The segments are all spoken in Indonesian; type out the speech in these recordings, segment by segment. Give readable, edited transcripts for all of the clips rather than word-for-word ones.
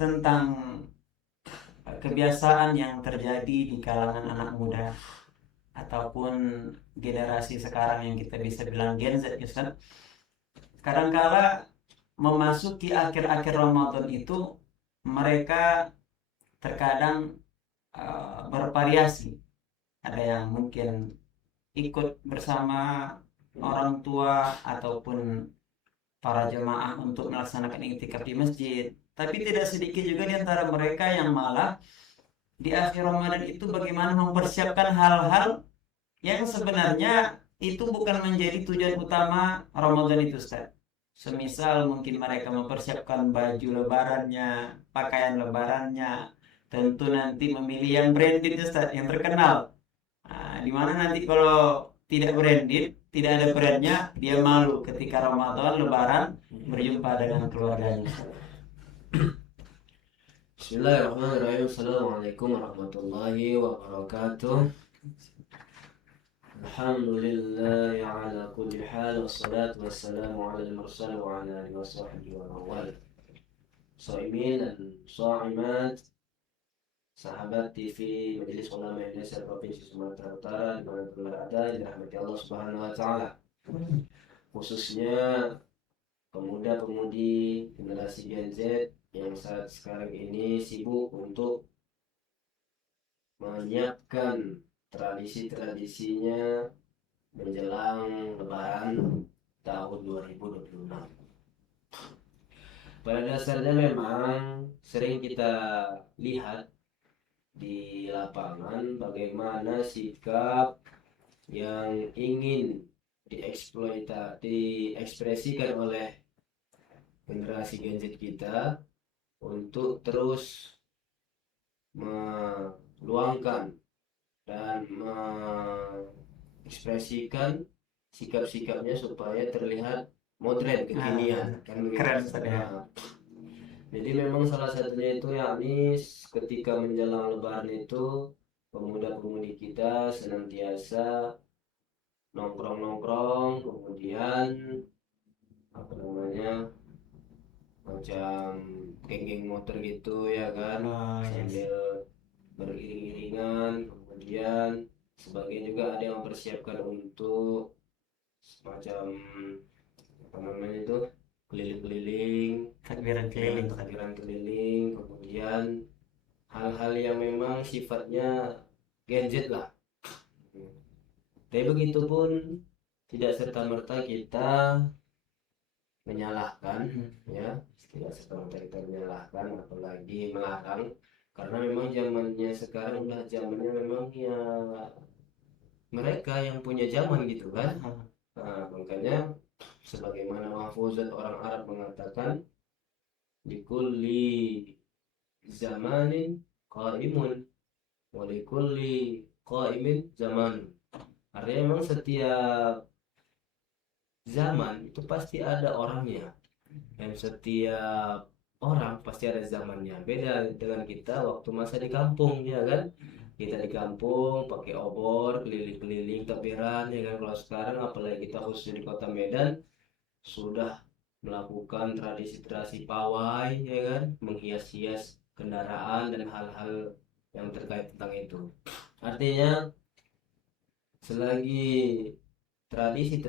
tentang kebiasaan yang terjadi di kalangan anak muda ataupun generasi sekarang yang kita bisa bilang Gen Z, Ustaz. Kadangkala memasuki akhir-akhir Ramadan itu mereka terkadang bervariasi. Ada yang mungkin ikut bersama orang tua ataupun para jemaah untuk melaksanakan iktikaf di masjid. Tapi tidak sedikit juga di antara mereka yang malah di akhir Ramadan itu bagaimana mempersiapkan hal-hal yang sebenarnya itu bukan menjadi tujuan utama Ramadan itu, Ustaz. Semisal mungkin mereka mempersiapkan baju lebarannya, pakaian lebarannya, tentu nanti memilih yang branded, Ustaz, yang terkenal. Nah, di mana nanti kalau tidak branded, tidak ada brandnya, dia malu ketika Ramadan, Lebaran berjumpa dengan keluarganya. Bismillahirrahmanirrahim. Assalamualaikum warahmatullahi wabarakatuh. Alhamdulillah ala kulli hal. Wassalatu wassalamu ala al-mursal wa ala alihi wa sahbihi wa mawal. Shaimin dan shaimat, sahabat TV Majelis Ulama Indonesia Provinsi Sumatera Utara di mana berada, dirahmati Allah Subhanahu wa taala. Khususnya pemuda-pemudi generasi Gen Z yang saat sekarang ini sibuk untuk menyiapkan tradisi-tradisinya menjelang Lebaran tahun 2026. Pada dasarnya memang sering kita lihat di lapangan bagaimana sikap yang ingin diekspresikan oleh generasi Gen Z kita untuk terus meluangkan dan mengekspresikan sikap-sikapnya supaya terlihat modern, kekinian, kan begitu. Keren, Ustaz, ya. Jadi memang salah satunya itu yakni ketika menjelang Lebaran itu pemuda-pemudi kita senantiasa nongkrong-nongkrong, kemudian apa namanya, macam geng-geng motor gitu ya kan, sambil beriring-iringan. Kemudian sebagian juga ada yang mempersiapkan untuk semacam apa namanya itu, keliling-keliling, Takbiran keliling. takbiran keliling, kemudian hal-hal yang memang sifatnya gadget lah. Tapi begitu pun tidak serta-merta kita menyalahkan, ya, tidak serta-merta kita menyalahkan apalagi melarang, karena memang zamannya sekarang udah zamannya memang ya mereka yang punya zaman gitu kan. Nah, makanya sebagaimana mahfuzat orang Arab mengatakan likulli zamanin qaimun wa likulli qaimin zaman. Artinya memang setiap zaman itu pasti ada orangnya, dan setiap orang pasti ada zamannya. Beda dengan kita waktu masa di kampung, ya kan, kita di kampung pakai obor keliling-keliling takbiran, ya kan. Kalau sekarang apalagi kita khusus di kota Medan sudah melakukan tradisi-tradisi pawai, ya kan, menghias-hias kendaraan dan hal-hal yang terkait tentang itu. Artinya selagi tradisi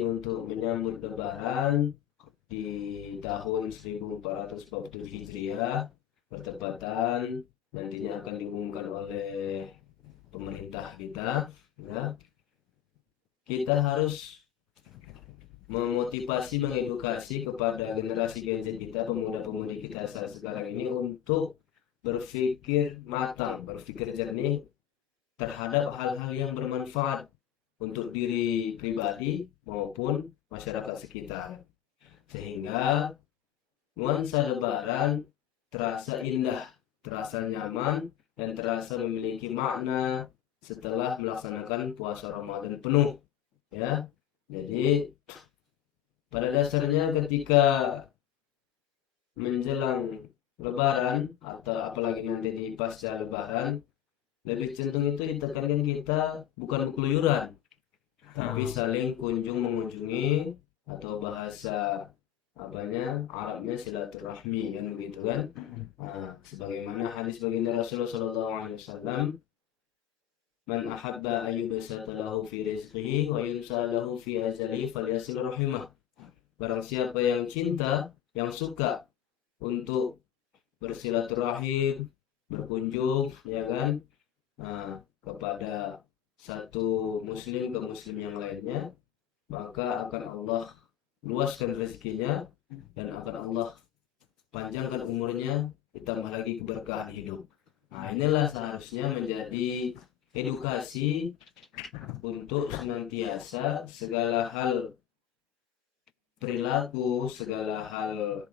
untuk menyambut Lebaran di tahun 1447 Hijriah bertepatan nantinya akan diumumkan oleh pemerintah kita, ya, kita harus memotivasi, mengedukasi kepada generasi Gen Z kita, pemuda-pemudi kita saat sekarang ini untuk berpikir matang, berpikir jernih terhadap hal-hal yang bermanfaat untuk diri pribadi maupun masyarakat sekitar, sehingga nuansa Lebaran terasa indah, terasa nyaman, dan terasa memiliki makna setelah melaksanakan puasa Ramadan penuh, ya. Jadi pada dasarnya ketika menjelang Lebaran atau apalagi nanti di pasca Lebaran, lebih cenderung itu ditekankan kita bukan keluyuran, tapi saling kunjung mengunjungi, atau bahasa apanya Arabnya silaturahmi kan begitu kan. Nah, sebagaimana hadis baginda Rasulullah SAW, man ahabba ayyubsata lahu fi rizqihi wa yunsa lahu fi ajalihi falyasil rahimah. Barang siapa yang cinta, yang suka untuk bersilaturahim, berkunjung, ya kan, kepada satu muslim ke muslim yang lainnya, maka akan Allah luaskan rezekinya dan akan Allah panjangkan umurnya, ditambah lagi keberkahan hidup. Nah, inilah seharusnya menjadi edukasi untuk senantiasa segala hal perilaku, segala hal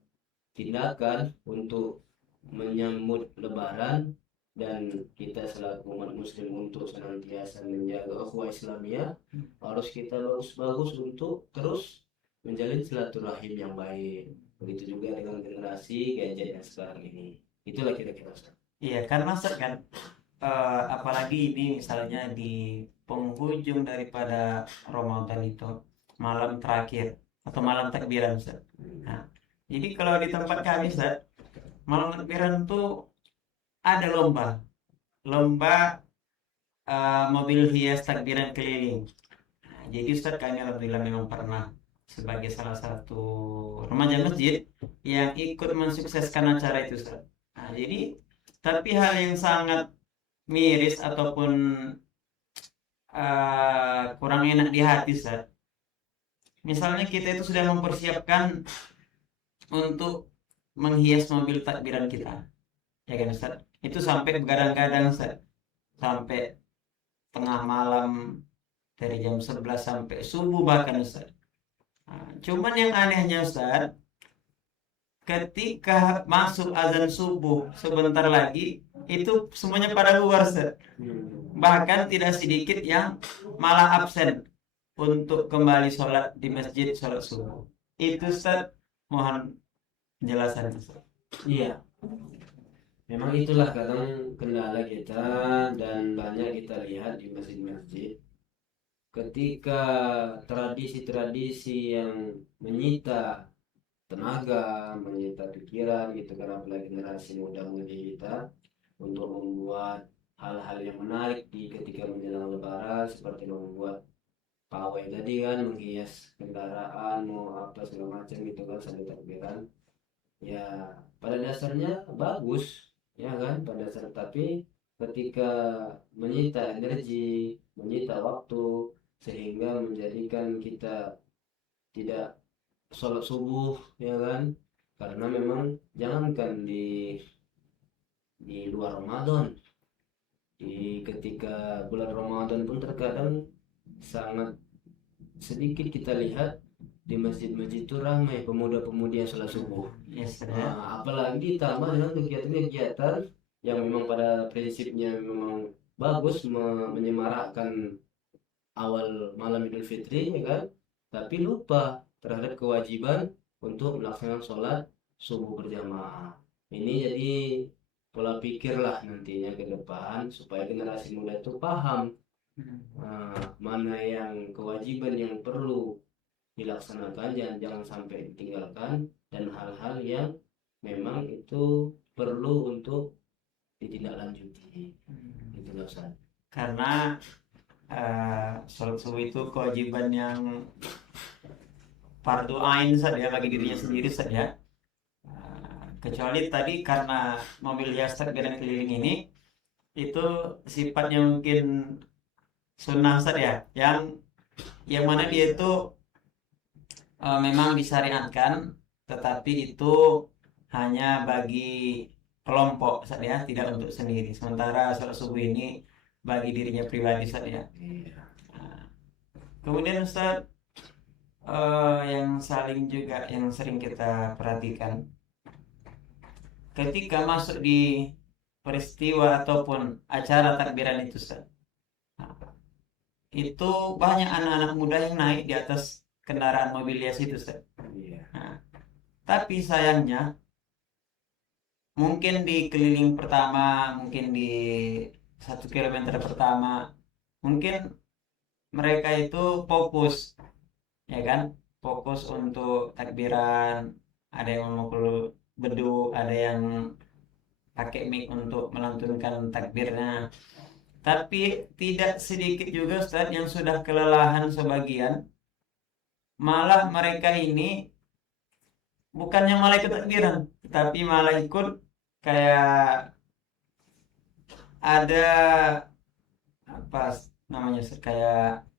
tindakan untuk menyambut Lebaran, dan kita selaku umat muslim untuk senantiasa menjaga ukhuwah Islamiyah, harus kita bagus-bagus untuk terus menjalin silaturahim yang baik. Begitu juga dengan generasi gadget yang sekarang ini. Itulah kira-kira Ustaz. Iya, karena Ustaz kan apalagi ini misalnya di penghujung daripada Ramadan itu malam terakhir atau malam takbiran Ustaz. Nah, jadi kalau di tempat kami Ustaz, malam takbiran tuh ada lomba mobil hias takbiran keliling. Nah, jadi Ustaz kami alhamdulillah memang pernah sebagai salah satu remaja masjid yang ikut mensukseskan acara itu Ustaz. Nah, jadi tapi hal yang sangat miris ataupun kurang enak di hati Ustaz. Misalnya kita itu sudah mempersiapkan untuk menghias mobil takbiran kita, ya kan Ustaz? Itu sampai begadang-gadang Ustaz, sampai tengah malam dari jam 11 sampai subuh bahkan Ustaz. Nah, cuman yang anehnya Ustaz, ketika masuk azan subuh sebentar lagi itu semuanya pada bubar Ustaz. Bahkan tidak sedikit yang malah absen untuk kembali sholat di masjid, sholat subuh. Itu Ustaz, mohon penjelasan Ustaz. Iya, memang itulah kadang kendala kita dan banyak kita lihat di masjid-masjid. Ketika tradisi-tradisi yang menyita tenaga, menyita pikiran gitu kan, apalagi generasi muda-mudi kita, untuk membuat hal-hal yang menarik di ketika menjelang Lebaran, seperti membuat pawai tadi kan, menghias kendaraan, mau apa segala macam gitu kan sampai takbiran. Ya, pada dasarnya bagus, ya kan, pada dasar, tapi ketika menyita energi, menyita waktu, sehingga menjadikan kita tidak sholat subuh, ya kan, karena memang jangankan di luar Ramadan, di ketika bulan Ramadan pun terkadang sangat sedikit kita lihat di masjid-masjid itu ramai pemuda-pemudi yang sholat subuh. Yes, ya. Nah, apalagi ditambah dengan kegiatan-kegiatan yang memang pada prinsipnya memang bagus, menyemarakkan awal malam Idul Fitri, ya kan, tapi lupa terhadap kewajiban untuk melaksanakan sholat subuh berjamaah. Ini jadi pola pikirlah nantinya ke depan supaya generasi muda itu paham mana yang kewajiban yang perlu dilaksanakan, jangan sampai ditinggalkan, dan hal-hal yang memang itu perlu untuk ditindaklanjuti. Itu Ustaz. Karena sholat subuh itu kewajiban yang fardu ain saja bagi dirinya sendiri saja. Kecuali tadi karena mobil hias takbiran keliling ini itu sifatnya mungkin sunnah saja, yang mana dia itu memang disyariatkan, tetapi itu hanya bagi kelompok saja, tidak untuk sendiri. Sementara sholat subuh ini bagi dirinya pribadi saja. Nah, kemudian Ustaz, yang sering kita perhatikan ketika masuk di peristiwa ataupun acara takbiran itu Ustaz, itu banyak anak-anak muda yang naik di atas kendaraan mobil hias itu Ustaz. Nah, tapi sayangnya mungkin di keliling pertama, mungkin di 1 kilometer pertama, mungkin mereka itu fokus, ya kan, fokus untuk takbiran, ada yang memukul beduk, ada yang pakai mic untuk melantunkan takbirnya. Tapi tidak sedikit juga Ustadz yang sudah kelelahan sebagian, malah mereka ini bukannya malah ikut takbiran, tapi malah ikut kayak ada apa namanya Ustadz, kayak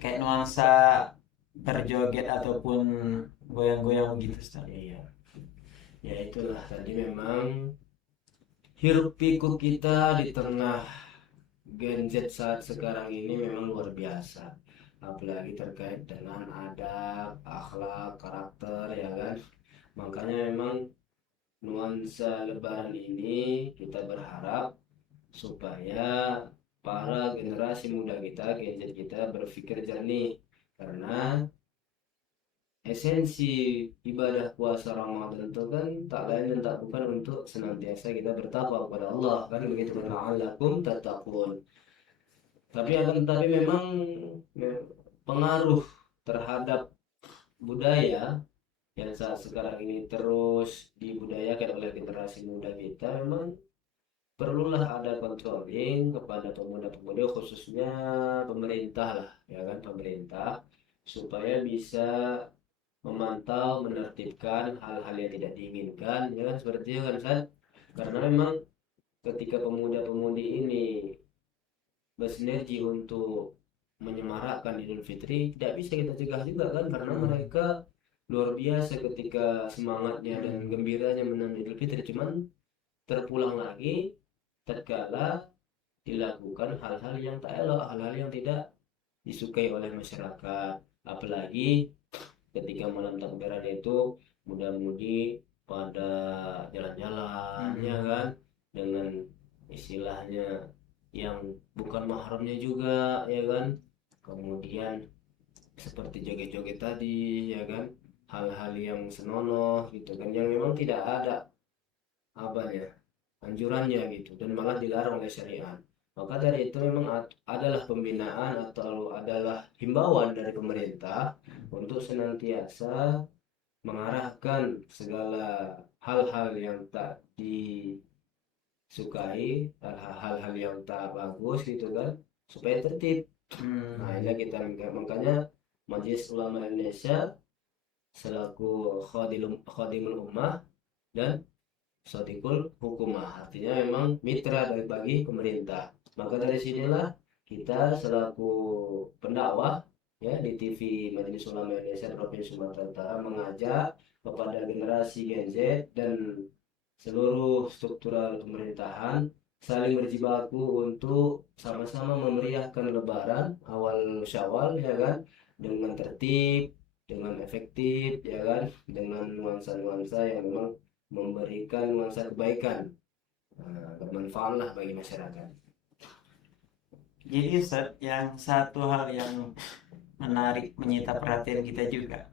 kayak nuansa berjoget ataupun goyang-goyang gitu Ustaz. Iya, ya itulah tadi memang hiruk pikuk kita di tengah Gen Z saat sekarang ini memang luar biasa, apalagi terkait dengan adab, akhlak, karakter, ya kan. Makanya memang nuansa Lebaran ini kita berharap supaya para generasi muda kita, Gen Z kita berpikir jernih, karena esensi ibadah puasa Ramadan itu kan tak lain dan tak bukan untuk senantiasa kita bertakwa kepada Allah, kan begitu, kan la'allakum tattaqun. Tapi memang pengaruh terhadap budaya yang saat sekarang ini terus dibudayakan oleh generasi muda kita, memang perlulah ada controlling kepada pemuda-pemuda, khususnya pemerintah lah, ya kan, pemerintah, supaya bisa memantau, menertibkan hal-hal yang tidak diinginkan, ya kan, seperti itu kan Ustaz. Karena memang ketika pemuda-pemudi ini bersinergi untuk menyemarakkan Idul Fitri, tidak bisa kita cegah juga kan, karena mereka luar biasa ketika semangatnya dan gembiranya menanti Idul Fitri. Cuman terpulang lagi tatkala dilakukan hal-hal yang tak elok, hal-hal yang tidak disukai oleh masyarakat, apalagi ketika malam takbiran itu muda-mudi pada jalan-jalan, ya kan, dengan istilahnya yang bukan mahramnya juga, ya kan, kemudian seperti joget-joget tadi, ya kan, hal-hal yang senonoh gitu kan, yang memang tidak ada apanya anjurannya gitu, dan malah dilarang oleh syariat. Maka dari itu memang adalah pembinaan atau adalah himbauan dari pemerintah untuk senantiasa mengarahkan segala hal-hal yang tak disukai, hal-hal yang tak bagus gitu kan, supaya tertib. Nah, ini kita makanya Majelis Ulama Indonesia selaku khadimul ummah dan Sotikul Hukumah, artinya memang mitra dari bagi pemerintah. Maka dari sinilah kita selaku pendakwah, ya, di TV Majelis Ulama Indonesia Provinsi Sumatera Utara mengajak kepada generasi Gen Z dan seluruh struktural pemerintahan saling berjibaku untuk sama-sama memeriahkan Lebaran awal Syawal, ya kan, dengan tertib, dengan efektif, ya kan, dengan nuansa-nuansa yang memang memberikan nuansa kebaikan, bermanfaat lah bagi masyarakat. Jadi Ustaz, yang satu hal yang menarik menyita perhatian kita juga,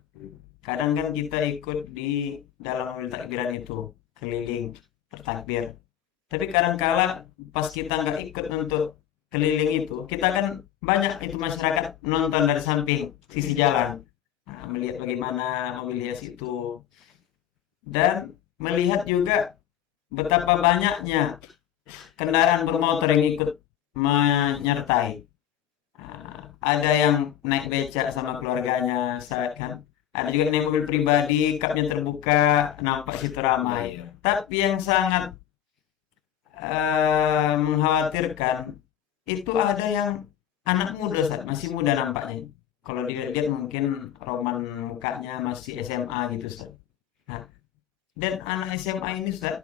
kadang kan kita ikut di dalam mobil takbiran itu keliling bertakbir, tapi kadang kala pas kita nggak ikut untuk keliling itu, kita kan banyak itu masyarakat nonton dari samping sisi jalan. Nah, melihat bagaimana mobil hias itu, dan melihat juga betapa banyaknya kendaraan bermotor yang ikut menyertai. Ada yang naik becak sama keluarganya, saat kan. Ada juga naik mobil pribadi, kapnya terbuka, nampak situ ramai. Tapi yang sangat mengkhawatirkan itu ada yang anak muda, saat masih muda nampaknya. Kalau dilihat mungkin roman mukanya masih SMA gitu, Ustaz. Nah, dan anak SMA ini, Ustaz,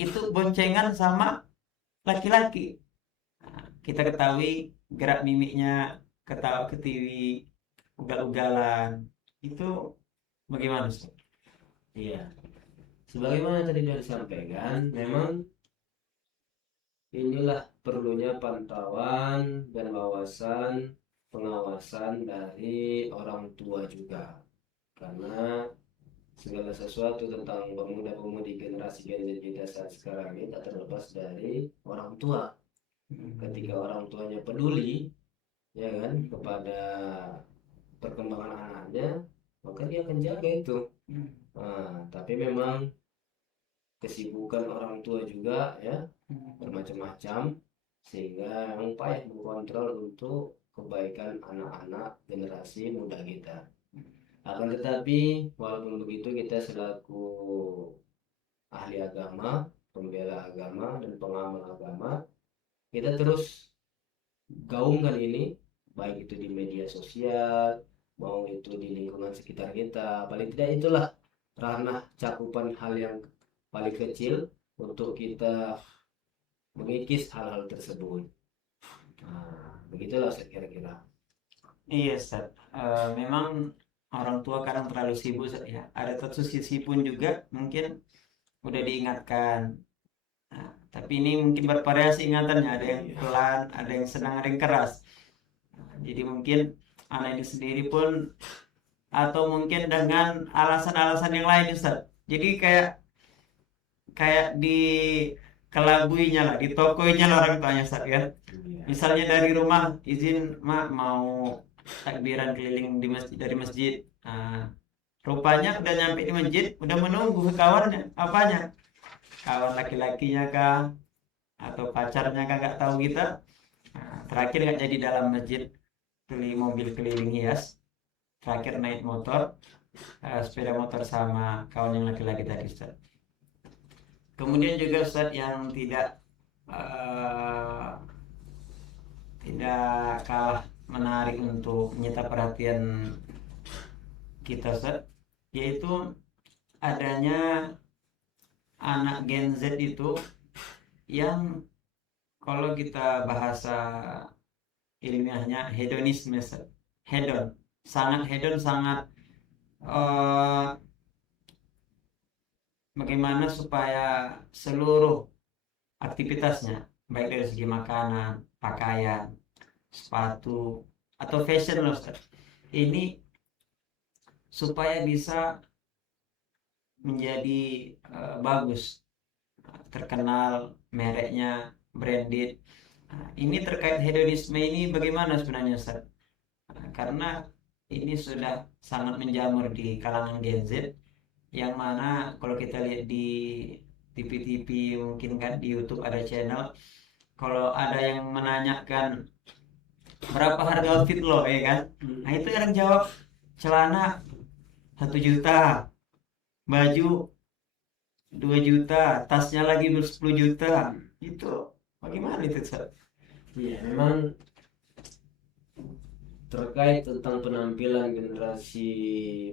itu boncengan sama laki-laki. Nah, kita ketahui gerak mimiknya, ketawa ketiwi, ugal-ugalan. Itu bagaimana, Ustaz? Iya, sebagaimana tadi sudah disampaikan, memang inilah perlunya pantauan dan pengawasan dari orang tua juga, karena segala sesuatu tentang pemuda-pemudi generasi Gen Z kita saat sekarang ini tak terlepas dari orang tua. Ketika orang tuanya peduli, ya kan, kepada perkembangan anaknya, maka dia akan jaga itu. Tapi memang kesibukan orang tua juga ya bermacam-macam, sehingga memang payah mengontrol untuk kebaikan anak-anak generasi muda kita. Akan tetapi walaupun begitu, kita selaku ahli agama, pembela agama dan pengamal agama, kita terus gaungkan ini, baik itu di media sosial mau itu di lingkungan sekitar kita. Paling tidak itulah ranah cakupan hal yang paling kecil untuk kita mengikis hal-hal tersebut. Begitulah saya kira-kira. Iya, Ustaz. Memang orang tua kadang terlalu sibuk, Ustaz, ya. Ada satu sisi pun juga mungkin udah diingatkan. Nah, tapi ini mungkin bervariasi ingatannya, ada yang pelan, ada yang senang, ada yang keras. Jadi mungkin anak ini sendiri pun, atau mungkin dengan alasan-alasan yang lain, Ustaz. Jadi kayak di kelabuinya lah, ditokoinya lah orang tuanya, Ustaz, kan. Misalnya dari rumah izin, mak mau takbiran keliling di masjid, dari masjid. Rupanya udah nyampe di masjid, udah menunggu kawannya, apanya? Kawan laki-lakinya kah, atau pacarnya kah, nggak tahu kita. Terakhir nggak jadi dalam masjid, beli mobil keliling hias. Terakhir naik motor, sepeda motor sama kawan yang laki-laki tadi, Ustaz. Kemudian juga Ustaz yang eh, tidak kalah menarik untuk menyita perhatian kita, Ustaz, yaitu adanya anak Gen Z itu yang kalau kita bahasa ilmiahnya hedonisme, Ustaz. Hedon, sangat hedon, sangat eh, bagaimana supaya seluruh aktivitasnya, baik dari segi makanan, pakaian, sepatu, atau fashion loh, Ustaz, ini supaya bisa menjadi bagus, terkenal, mereknya branded. Ini terkait hedonisme ini bagaimana sebenarnya, Ustaz? Karena ini sudah sangat menjamur di kalangan Gen Z, yang mana kalau kita lihat di TV-TV, mungkin kan di YouTube ada channel, kalau ada yang menanyakan berapa harga outfit lo, ya kan? Nah, itu yang jawab celana 1 juta, baju 2 juta, tasnya lagi 10 juta. Itu bagaimana itu, Ustaz? Iya, memang terkait tentang penampilan generasi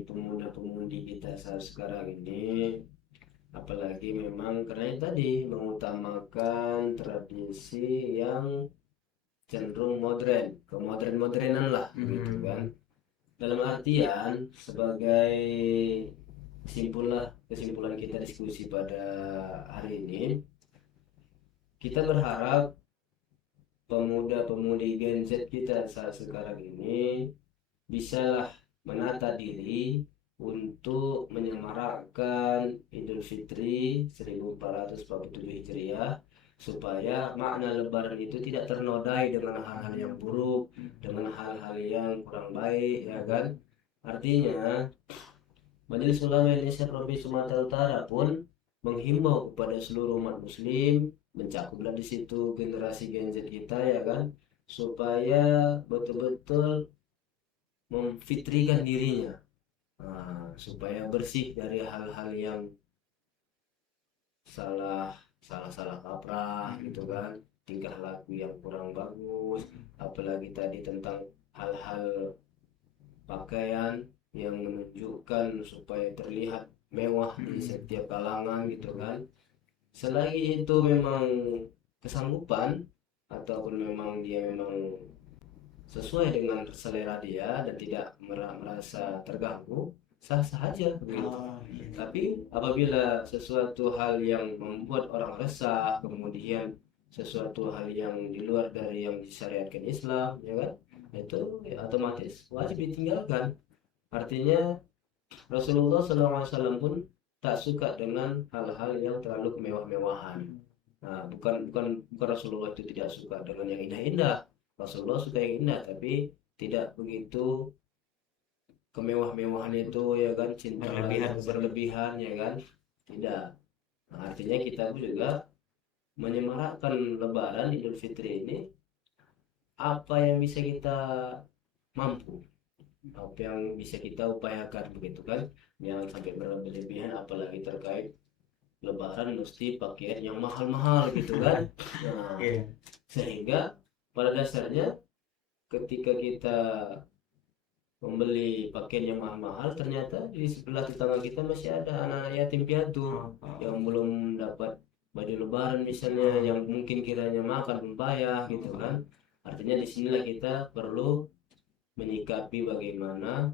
pemuda-pemudi kita saat sekarang ini, apalagi memang karena itu tadi mengutamakan tradisi yang cenderung modern, ke modern-modernan lah, gitu kan. Dalam artian sebagai kesimpulan kita diskusi pada hari ini, kita berharap pemuda-pemudi Gen Z kita saat sekarang ini bisalah menata diri untuk menyemarakkan Idul Fitri 1447 Hijriah, supaya makna Lebaran itu tidak ternodai dengan hal-hal yang buruk, dengan hal-hal yang kurang baik, ya kan? Artinya Majelis Ulama Indonesia Provinsi Sumatera Utara pun menghimbau kepada seluruh umat muslim, mencakuplah di situ generasi Gen Z kita, ya kan, supaya betul-betul memfitrikan dirinya, supaya bersih dari hal-hal yang salah salah kaprah, gitu kan, tingkah laku yang kurang bagus, apalagi tadi tentang hal-hal pakaian yang menunjukkan supaya terlihat mewah di setiap kalangan, gitu kan. Selagi itu memang kesanggupan, ataupun memang dia memang sesuai dengan selera dia dan tidak merasa terganggu, sah-sah aja begitu. Tapi apabila sesuatu hal yang membuat orang resah, kemudian sesuatu hal yang di luar dari yang disyariatkan Islam, ya kan, itu ya otomatis wajib ditinggalkan. Artinya Rasulullah SAW pun tak suka dengan hal-hal yang terlalu kemewah-mewahan. Nah, bukan Rasulullah itu tidak suka dengan yang indah-indah. Rasulullah suka yang indah, tapi tidak begitu kemewah-mewahan itu ya kan, cinta Berlebihan. berlebihan ya kan, tidak. Nah, artinya kita juga menyemarakkan Lebaran Idul Fitri ini apa yang bisa kita mampu, apa yang bisa kita upayakan begitu kan, jangan sampai berlebihan apalagi terkait Lebaran mesti pakaian yang mahal-mahal gitu kan. Nah, Iya. sehingga pada dasarnya ketika kita membeli pakaian yang mahal-mahal, ternyata di sebelah tetangga kita masih ada anak-anak yatim piatu yang belum dapat baju lebaran misalnya, yang mungkin kiranya makan belum payah gitu kan. Artinya disinilah kita perlu menyikapi bagaimana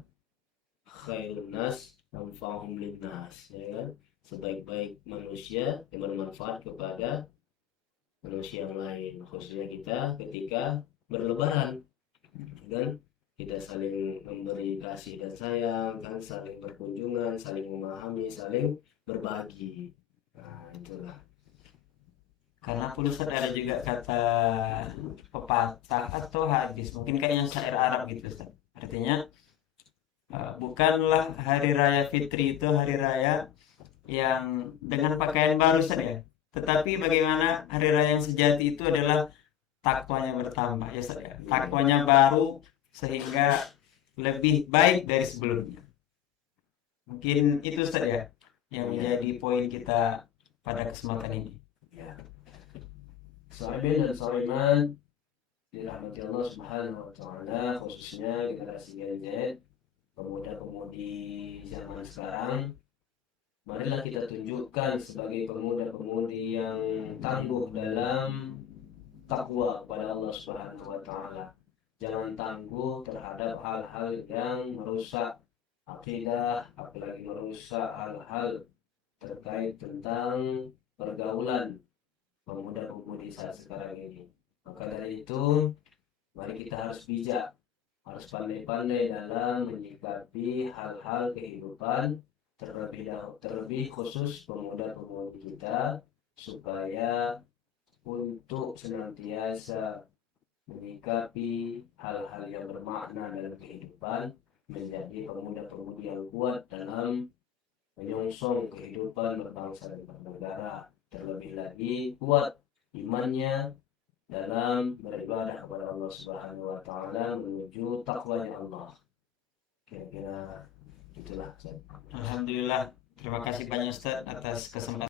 khairun nas anfa'uhum linnas, ya kan, sebaik-baik manusia yang bermanfaat kepada manusia yang lain, khususnya kita ketika berlebaran dan kita saling memberi kasih dan sayang kan, saling berkunjungan, saling memahami, saling berbagi. Nah itulah. Karena pun Ustaz ada juga kata pepatah atau hadis, mungkin kayaknya syair Arab gitu Ustaz. Artinya bukanlah hari raya Fitri itu hari raya yang dengan pakaian baru saja, tetapi bagaimana hari raya yang sejati itu adalah takwanya bertambah ya Ustaz ya. Takwanya baru sehingga lebih baik dari sebelumnya. Mungkin itu Ustaz ya yang menjadi poin kita pada kesempatan ini. Ya. Sahabat dan sahabat dirahmati Allah Subhanahu wa taala, khususnya generasi Gen Z, pemuda-pemudi zaman sekarang, marilah kita tunjukkan sebagai pemuda-pemudi yang tangguh dalam takwa kepada Allah Subhanahu wa taala. Jangan tangguh terhadap hal-hal yang merusak akidah, apalagi merusak hal-hal terkait tentang pergaulan pemuda-pemudi saat sekarang ini. Maka dari itu, mari kita harus bijak, harus pandai-pandai dalam menyikapi hal-hal kehidupan, terlebih khusus pemuda-pemudi kita, supaya untuk senantiasa menyikapi hal-hal yang bermakna dalam kehidupan, menjadi pemuda-pemudi yang kuat dalam menyongsong kehidupan berbangsa dan bernegara, terlebih lagi kuat imannya dalam beribadah kepada Allah Subhanahu wa taala menuju takwanya Allah. Kira-kira itulah. Alhamdulillah, terima kasih banyak Ustaz atas kesempatan